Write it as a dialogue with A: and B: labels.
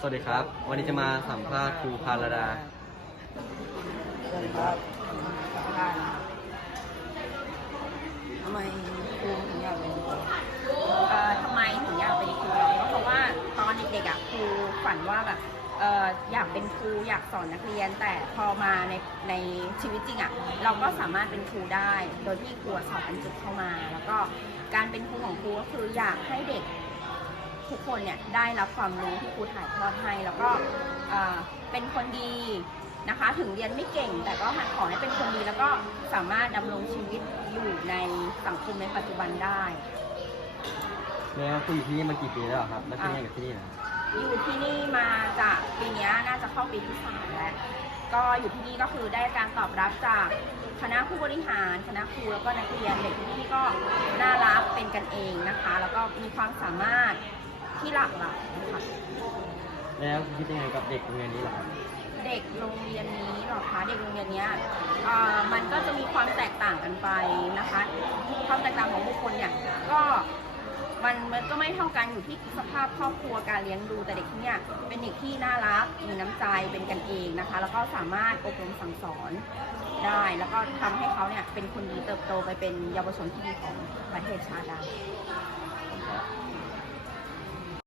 A: สวัสดีครับ วันนี้จะมาสัมภาษณ์ครูพาราดา
B: สวัสดีครับทำไมครูถึงอยากเป็นครู
C: เอ่อทำไมถึงอยากเป็นครูก็เพราะว่าตอนเด็กๆอะครูฝันว่าแบบเอ่ออยากเป็นครูอยากสอนนักเรียน แต่พอมาในในชีวิตจริงอะเราก็สามารถเป็นครูได้ โดยที่ครูสอนบรรจุเข้ามา แล้วก็การเป็นครูของครูก็คืออยากให้เด็ก ทุกคนเนี่ยได้รับความรู้ที่ครูถ่ายทอดให้ แล้วก็เอ่อเป็นคนดีนะคะ ถึงเรียนไม่เก่ง แต่ก็ขอให้เป็นคนดีแล้วก็สามารถดำรงชีวิตอยู่ในสังคมในปัจจุบันได้
A: แล้วครูอยู่ที่นี่มากี่ปีแล้วเหรอครับ แล้วเป็นยังไงกับที่นี่นะ
C: อยู่ที่นี่มาจากปีเนี้ยน่าจะเข้าปีที่สามแล้ว ก็อยู่ที่นี่ก็คือได้การตอบรับจากคณะผู้บริหารคณะครูแล้วก็นักเรียนเด็กที่นี่ก็น่ารักเป็นกันเองนะคะ แล้วก็มีความสามารถ ที่หลากหลายนะคะ
A: แล้วคุณคิดยังไงกับเด็กโรงเรียนนี้เหรอครับ
C: เด็กโรงเรียนนี้เหรอคะเด็กโรงเรียนเนี้ยเอ่อมันก็จะมีความแตกต่างกันไปนะคะความแตกต่างของบุคคลเนี่ยก็มันมันก็ไม่เท่ากันอยู่ที่สภาพครอบครัวการเลี้ยงดูแต่เด็กที่เนี่ยเป็นเด็กที่น่ารักมีน้ำใจเป็นกันเองนะคะ แล้วก็สามารถอบรมสั่งสอนได้ แล้วก็ทำให้เขาเนี่ยเป็นคนดีเติบโตไปเป็นเยาวชนที่ดีของประเทศชาติได้
A: ครับ